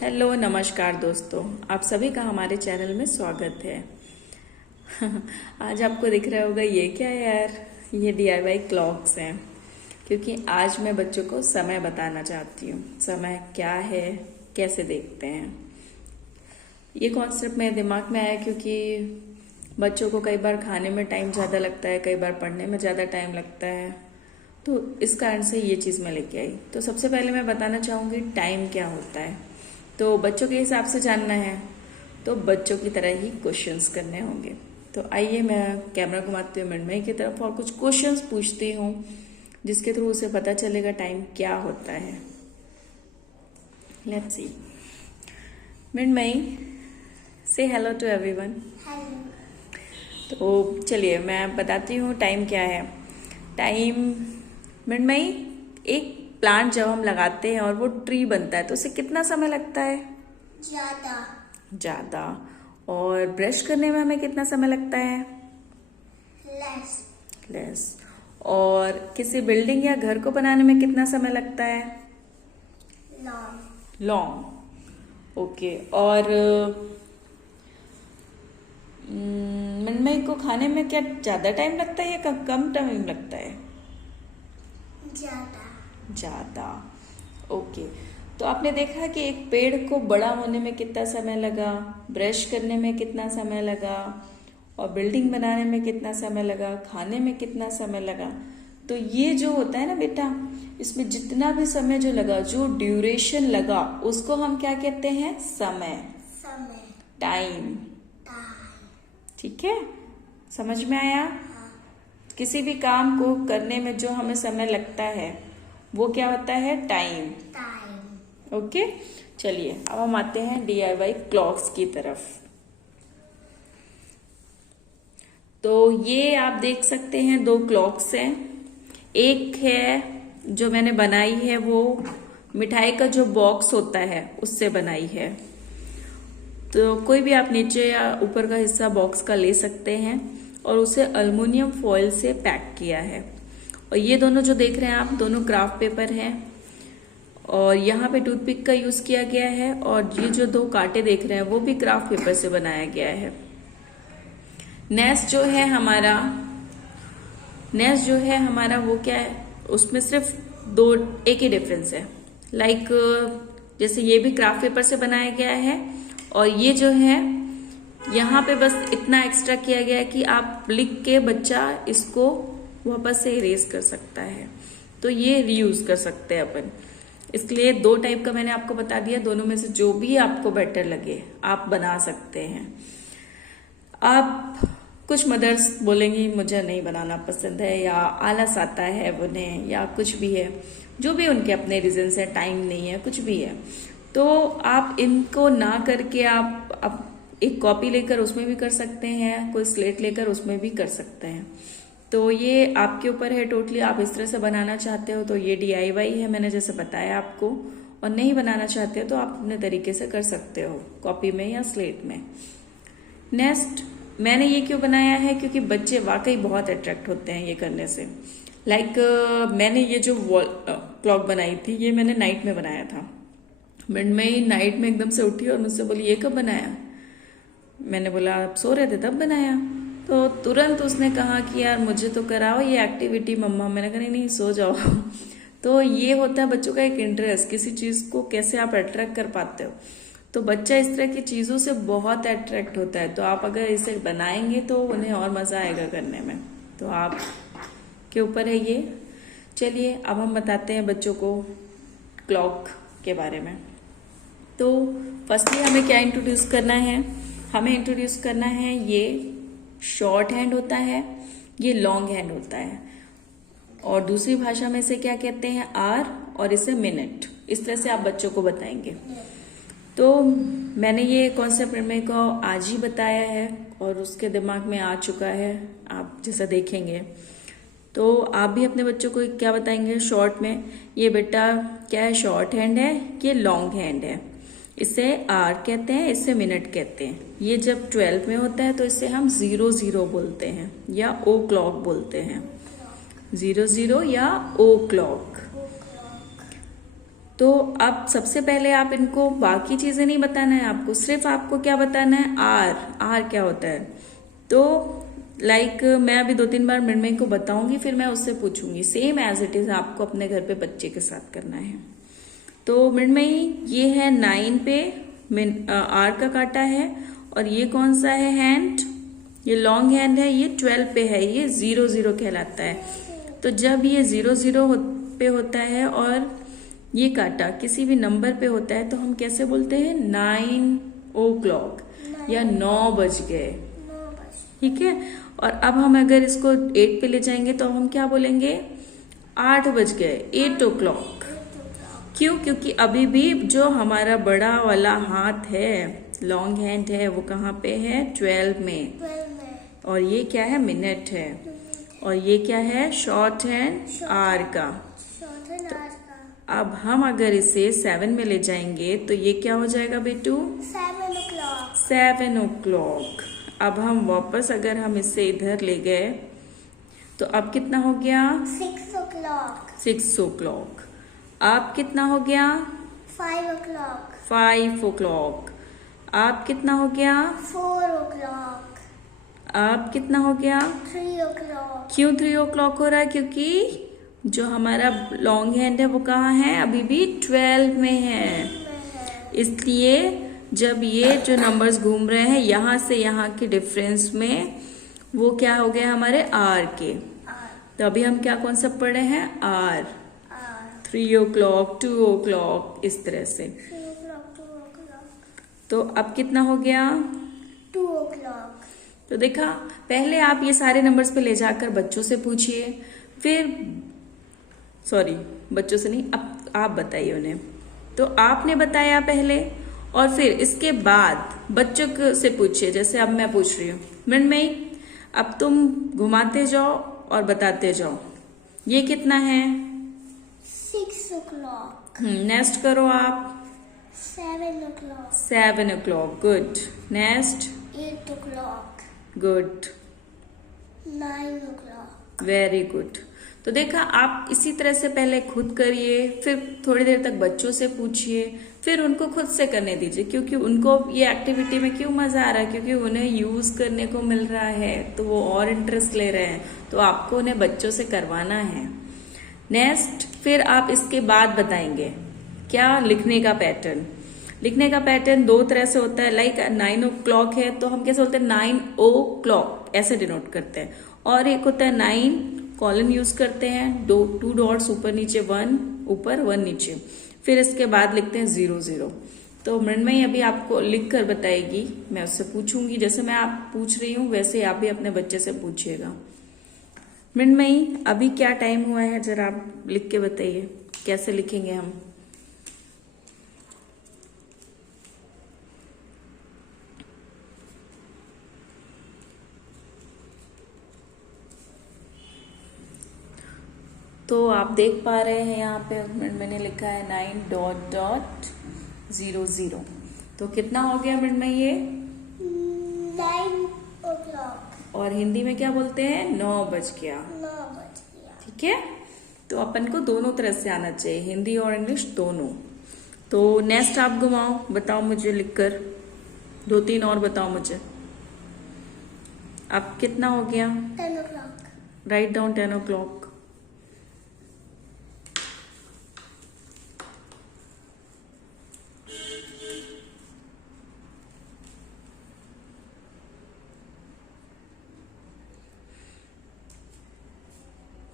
Hello नमस्कार दोस्तों, आप सभी का हमारे चैनल में स्वागत है। आज आपको दिख रहा होगा ये क्या है यार, ये DIY क्लॉक्स हैं। क्योंकि आज मैं बच्चों को समय बताना चाहती हूँ। समय क्या है, कैसे देखते हैं। ये कॉन्सेप्ट मेरे दिमाग में आया क्योंकि बच्चों को कई बार खाने में टाइम ज़्यादा लगता है, कई बार पढ़ने में ज़्यादा टाइम लगता है, तो इस कारण से ये चीज़ मैं लेके आई। तो सबसे पहले मैं बताना चाहूँगी टाइम क्या होता है। तो बच्चों के हिसाब से जानना है तो बच्चों की तरह ही क्वेश्चंस करने होंगे। तो आइए मैं कैमरा घुमाती हूँ मृण्मयी की तरफ और कुछ क्वेश्चंस पूछती हूँ जिसके थ्रू उसे पता चलेगा टाइम क्या होता है। Let's see. मृण्मयी, से हेलो टू एवरीवन। तो चलिए मैं बताती हूँ टाइम क्या है। टाइम, मृण्मयी, एक प्लांट जब हम लगाते हैं और वो ट्री बनता है तो उसे कितना समय लगता है? ज्यादा। और ब्रश करने में हमें कितना समय लगता है? लेस। और किसी बिल्डिंग या घर को बनाने में कितना समय लगता है? लॉन्ग। ओके। और मृण्मयी को खाने में क्या ज्यादा टाइम लगता है या कम टाइम लगता है? ज्यादा। ओके। तो आपने देखा कि एक पेड़ को बड़ा होने में कितना समय लगा, ब्रश करने में कितना समय लगा, और बिल्डिंग बनाने में कितना समय लगा, खाने में कितना समय लगा। तो ये जो होता है ना बेटा, इसमें जितना भी समय जो लगा, जो ड्यूरेशन लगा, उसको हम क्या कहते हैं? समय। टाइम। ठीक है, समझ में आया? किसी भी काम को करने में जो हमें समय लगता है वो क्या होता है? टाइम। ओके। चलिए अब हम आते हैं DIY क्लॉक्स की तरफ। तो ये आप देख सकते हैं दो क्लॉक्स हैं। एक है जो मैंने बनाई है वो मिठाई का जो बॉक्स होता है उससे बनाई है। तो कोई भी आप नीचे या ऊपर का हिस्सा बॉक्स का ले सकते हैं और उसे एल्युमिनियम फॉइल से पैक किया है। और ये दोनों जो देख रहे हैं आप, दोनों क्राफ्ट पेपर हैं और यहाँ पे टूथपिक का यूज किया गया है। और ये जो दो कांटे देख रहे हैं वो भी क्राफ्ट पेपर से बनाया गया है। नेस्ट जो है हमारा वो क्या है, उसमें सिर्फ एक ही डिफरेंस है। लाइक जैसे ये भी क्राफ्ट पेपर से बनाया गया है और ये जो है यहाँ पे बस इतना एक्स्ट्रा किया गया है कि आप लिख के बच्चा इसको वापस से इरेज कर सकता है। तो ये रीयूज कर सकते हैं अपन। इसके लिए दो टाइप का मैंने आपको बता दिया, दोनों में से जो भी आपको बेटर लगे आप बना सकते हैं। आप कुछ मदर्स बोलेंगी मुझे नहीं बनाना पसंद है या आलस आता है उन्हें या कुछ भी है, जो भी उनके अपने रीजंस है, टाइम नहीं है, कुछ भी है, तो आप इनको ना करके आप एक कॉपी लेकर उसमें भी कर सकते हैं, कोई स्लेट लेकर उसमें भी कर सकते हैं। तो ये आपके ऊपर है टोटली। आप इस तरह से बनाना चाहते हो तो ये DIY है, मैंने जैसे बताया आपको। और नहीं बनाना चाहते हो तो आप अपने तरीके से कर सकते हो, कॉपी में या स्लेट में। नेक्स्ट, मैंने ये क्यों बनाया है, क्योंकि बच्चे वाकई बहुत अट्रैक्ट होते हैं ये करने से। लाइक मैंने ये जो क्लॉक बनाई थी ये मैंने नाइट में बनाया था। मृण्मयी नाइट में एकदम से उठी और मुझसे बोली ये कब बनाया? मैंने बोला आप सो रहे थे तब बनाया। तो तुरंत उसने कहा कि यार मुझे तो कराओ ये एक्टिविटी मम्मा। मैंने कहा नहीं सो जाओ। तो ये होता है बच्चों का एक इंटरेस्ट, किसी चीज को कैसे आप अट्रैक्ट कर पाते हो। तो बच्चा इस तरह की चीजों से बहुत अट्रैक्ट होता है। तो आप अगर इसे बनाएंगे तो उन्हें और मजा आएगा करने में। तो आप के ऊपर है ये। चलिए अब हम बताते हैं बच्चों को क्लॉक के बारे में। तो फर्स्टली हमें क्या इंट्रोड्यूस करना है? हमें इंट्रोड्यूस करना है ये शॉर्ट हैंड होता है, ये लॉन्ग हैंड होता है। और दूसरी भाषा में इसे क्या कहते हैं? आर, और इसे मिनट। इस तरह से आप बच्चों को बताएंगे। तो मैंने ये कॉन्सेप्ट मेरे को आज ही बताया है और उसके दिमाग में आ चुका है, आप जैसा देखेंगे। तो आप भी अपने बच्चों को क्या बताएंगे शॉर्ट में? ये बेटा क्या है, शॉर्ट हैंड है, ये लॉन्ग हैंड है, इसे आर कहते हैं, इसे मिनट कहते हैं। ये जब 12 में होता है तो इसे हम 00 बोलते हैं या ओ क्लॉक बोलते हैं। 00 या ओ क्लॉक। तो अब सबसे पहले आप इनको बाकी चीजें नहीं बताना है आपको, सिर्फ आपको क्या बताना है, आर। आर क्या होता है, तो मैं अभी 2-3 बार मृण्मयी को बताऊंगी, फिर मैं उससे पूछूंगी, सेम एज इट इज आपको अपने घर पे बच्चे के साथ करना है। तो मृण्मयी ये है 9 पे आर का काटा है, और ये कौन सा है हैंड, ये लॉन्ग हैंड है, ये 12 पे है, ये 0-0 कहलाता है। तो जब ये 0-0 पे होता है और ये काटा किसी भी नंबर पे होता है तो हम कैसे बोलते हैं, 9 o'clock या 9 बज गए, ठीक है। और अब हम अगर इसको 8 पे ले जाएंगे तो हम क्या बोलेंगे, 8 बज गए, 8 o'clock। क्यों, क्योंकि अभी भी जो हमारा बड़ा वाला हाथ है, लॉन्ग हैंड है, वो कहाँ पे है, 12 में, और ये क्या है, मिनट है, और ये क्या है, शॉर्ट हैंड आर का। तो अब हम अगर इसे 7 में ले जाएंगे तो ये क्या हो जाएगा बेटू, 7 o'clock। अब हम वापस अगर हम इसे इधर ले गए तो अब कितना हो गया, 6 o'clock। अब कितना हो गया, 5 o'clock। अब कितना हो गया, 4 o'clock। अब कितना हो गया, 3 o'clock। क्यों 3 o'clock हो रहा है, क्योंकि जो हमारा लॉन्ग हैंड है वो कहाँ है, अभी भी 12 में है। इसलिए जब ये जो नंबर्स घूम रहे हैं यहाँ से यहाँ के डिफरेंस में, वो क्या हो गया हमारे आर के। तो अभी हम क्या कॉन्सेप्ट पढ़ रहे हैं, आर। 3 o'clock, 2 o'clock, इस तरह से। 3 o'clock, 2 o'clock। तो अब कितना हो गया, 2 o'clock। तो देखा, पहले आप ये सारे नंबर्स पे ले जाकर बच्चों से पूछिए, फिर सॉरी बच्चों से नहीं, अब आप बताइए उन्हें। तो आपने बताया पहले, और फिर इसके बाद बच्चों से पूछिए, जैसे अब मैं पूछ रही हूँ, मृण्मयी अब तुम घुमाते जाओ और बताते जाओ, ये कितना है, 6 o'clock। नेक्स्ट करो आप, 7 o'clock। 7 o'clock, good. Next, 8 o'clock। Good, 9 o'clock। Very good. तो देखा, आप इसी तरह से पहले खुद करिए, फिर थोड़ी देर तक बच्चों से पूछिए, फिर उनको खुद से करने दीजिए, क्योंकि उनको ये एक्टिविटी में क्यों मजा आ रहा है, क्योंकि उन्हें यूज करने को मिल रहा है, तो वो और इंटरेस्ट ले रहे हैं। तो आपको उन्हें बच्चों से करवाना है। नेक्स्ट, फिर आप इसके बाद बताएंगे क्या, लिखने का पैटर्न। लिखने का पैटर्न 2 तरह से होता है, 9 o'clock है तो हम कैसे बोलते हैं, 9 o'clock ऐसे डिनोट करते हैं। और एक होता है 9 कॉलन यूज करते हैं, 2 डॉट्स ऊपर नीचे, 1 ऊपर 1 नीचे, फिर इसके बाद लिखते हैं 0-0। तो मृण्मयी अभी आपको लिख कर बताएगी, मैं उससे पूछूंगी, जैसे मैं आप पूछ रही हूँ वैसे आप भी अपने बच्चे से पूछिएगा। मृण्मयी अभी क्या टाइम हुआ है, जरा आप लिख के बताइए, कैसे लिखेंगे हम। तो आप देख पा रहे हैं यहाँ पे मैंने लिखा है 9.00। तो कितना हो गया मृण्मयी ये, 9 o'clock। और हिंदी में क्या बोलते हैं, 9 बज गया। 9 बज गया। ठीक है, तो अपन को दोनों तरह से आना चाहिए, हिंदी और इंग्लिश दोनों। तो नेक्स्ट आप घुमाओ, बताओ मुझे लिखकर, 2-3 और बताओ मुझे। अब कितना हो गया, 10 o'clock। Write down 10 o'clock।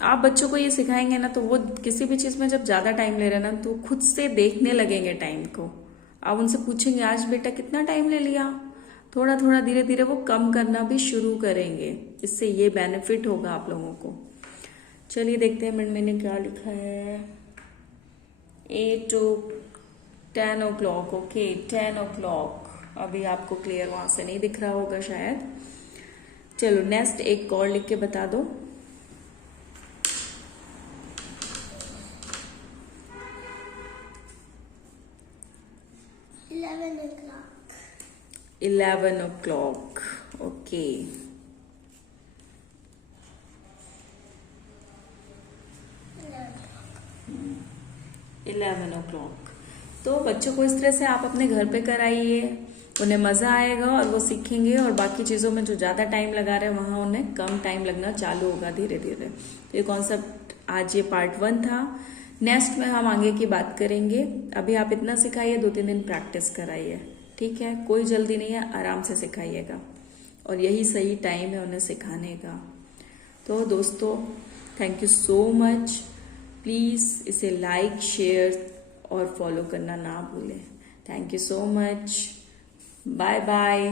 आप बच्चों को ये सिखाएंगे ना, तो वो किसी भी चीज में जब ज्यादा टाइम ले रहे हैं ना, तो खुद से देखने लगेंगे टाइम को। आप उनसे पूछेंगे, आज बेटा कितना टाइम ले लिया, थोड़ा थोड़ा धीरे धीरे वो कम करना भी शुरू करेंगे। इससे ये बेनिफिट होगा आप लोगों को। चलिए देखते हैं मैंने क्या लिखा है, 8 to 10 o'clock। Okay, 10 o'clock। अभी आपको क्लियर वहां से नहीं दिख रहा होगा शायद। चलो नेक्स्ट एक और लिख के बता दो। 11 o'clock। 11 o'clock। Okay, 11 o'clock। 11 o'clock। तो बच्चों को इस तरह से आप अपने घर पे कराइए, उन्हें मजा आएगा और वो सीखेंगे, और बाकी चीजों में जो ज्यादा टाइम लगा रहे हैं वहां उन्हें कम टाइम लगना चालू होगा धीरे धीरे। तो ये कॉन्सेप्ट आज ये पार्ट 1 था। नेक्स्ट में हम आगे की बात करेंगे। अभी आप इतना सिखाइए, 2-3 दिन प्रैक्टिस कराइए, ठीक है? कोई जल्दी नहीं है, आराम से सिखाइएगा, और यही सही टाइम है उन्हें सिखाने का। तो दोस्तों, thank you so much. Please इसे लाइक, शेयर और फॉलो करना ना भूलें। Thank you so much. Bye bye.